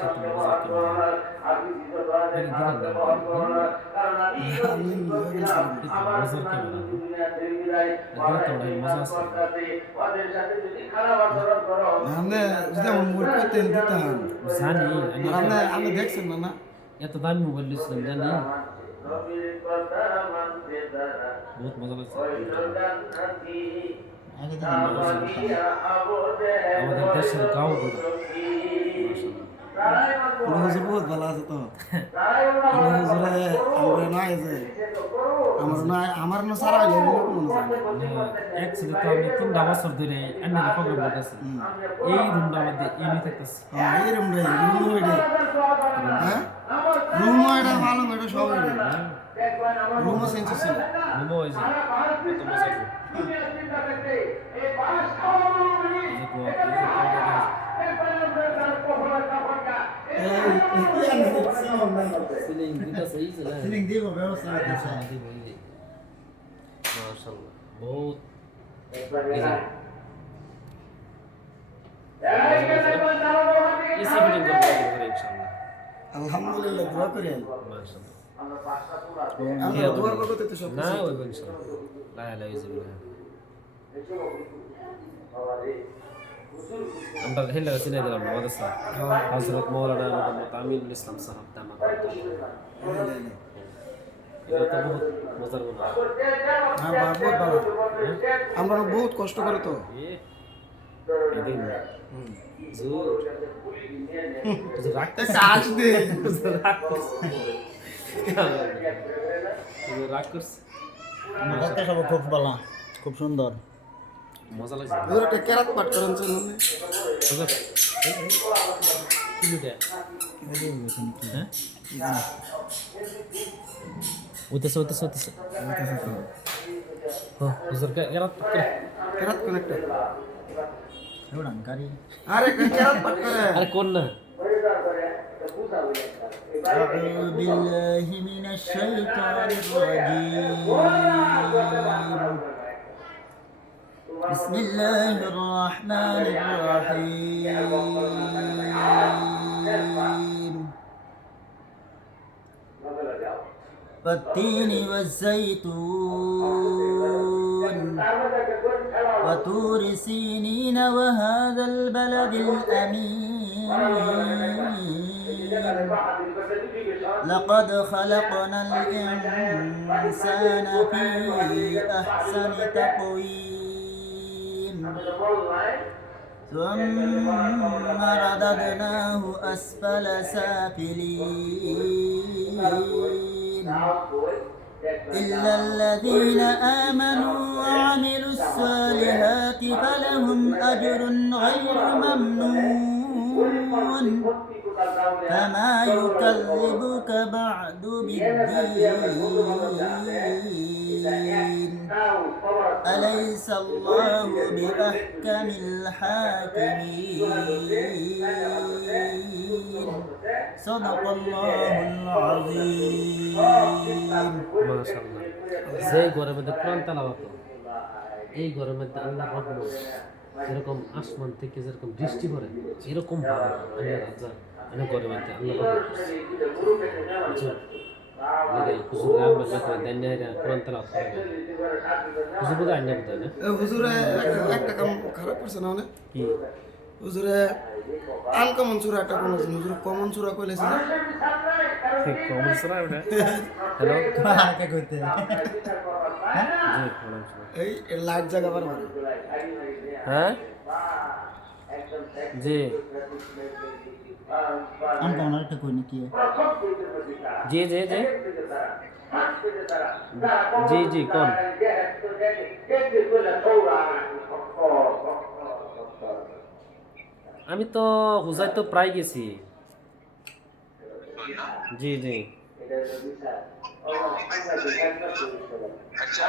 সে তো মজা করবে নাকি দিলেন না আমি নিজে গেছিলাম। এই তো মজার ক্যামেরা দিলে তো ওটাই মজা আছে আপনি যদি আমার মুড করতেন দিতাম। জানি আর আপনি দেখছেন না না? এত দামি মোবাইল নিয়েছিলাম জানি বহুত মজা লাগছে আগে দিলাম না মজা দিতাম। আমাদের দেশের গাঁও গুলো মাশাআল্লাহ হুজুর বহুত ভালো আছে তো। হুজুরে আমরা নাই যে আমার না সারা হইলে মনে যায়। অ্যাকচুয়ালি তো আমি 3টা বছর ধরে অন্য প্রোগ্রাম করতেছি এই রুমটা আমাদের এমনি থাকতেছে এই রুম রে রুম হইলে হ্যাঁ রুম হইলে ভালো হইলে সব হইলে রুমও সেন্স ছিল। রুমও ওই যে কত মজা রুম এই যে গোয়া এই যে পাউডার সিলিং দিতেছে এই যে সিলিং দিব ব্যবস্থা আছে। মাশাআল্লাহ বহুত এসি ফিটিং করতে পারবো ইনশাআল্লাহ আলহামদুলিল্লাহ দোয়া করেন। মাশাআল্লাহ আমরা দোয়া করতে তো সব না ওই ইনশাআল্লাহ লা ইলাহা ইল্লাল্লাহ আমরা হেলা চিনে দিলাম আমাদের স্যার হযরত মাওলানা মুহাম্মদ আমিনুল ইসলাম সাহেব তামাম এটা তো বহুত মজার কথা হ্যাঁ বহুত ভালো। আমরা বহুত কষ্ট করে তো। এদিন জোর রাখতে কাজ দে রাগ করছে আমার কথা সব খুব ভালো খুব সুন্দর মজা লাগছে ওরা একটা কেরাত পাঠ করেন তো মনে কিলোটা হ্যাঁ উঠতেছে হুজুর কেরাত কেরাত কোন একটা ওড়ান গাড়ি আরে কেরাত পাঠ করে আরে কোন না أعوذ بالله من الشيطان الرجيم بسم الله الرحمن الرحيم والتين والزيتون وطور سينين وهذا البلد الأمين لقد خلقنا الإنسان في أحسن تقويم ثم رددناه أسفل سافلين إلا الذين آمنوا وعملوا الصالحات فلهم أجر غير ممنون فما يكذبك بعد بالدين أليس الله بأحكم الحاكمين صدق الله العظيم মাশাআল্লাহ যে ঘরের মধ্যে কোরআন তেলাওয়াত এই ঘরের মধ্যে আল্লাহর রহমত যেরকম আসমান থেকে যেরকম বৃষ্টি পড়ে এরকম ভাবে আল্লাহর আজাব অনেক ঘরের মধ্যে আল্লাহর রহমত লাগে হুজুর আলবাস করে দান্নাইরা কোরআন তেলাওয়াত করে হুজুর বলে আইনা বলে না হুজুরে একটা কাম খারাপ করছে না অনেক কি হুজুরে আনকমন সূরা একটা কোন হুজুর কমন সূরা কইলেছে না কমন সূরা ওটা হ্যালো কে কইতে জি কমন সূরা এই লাইট জায়গা বারবার হ্যাঁ জি আনকমন একটা কই নাকি জি জি জি জি জি কোন আমি তো হুজাই তো প্রায় গেছি জি জি আচ্ছা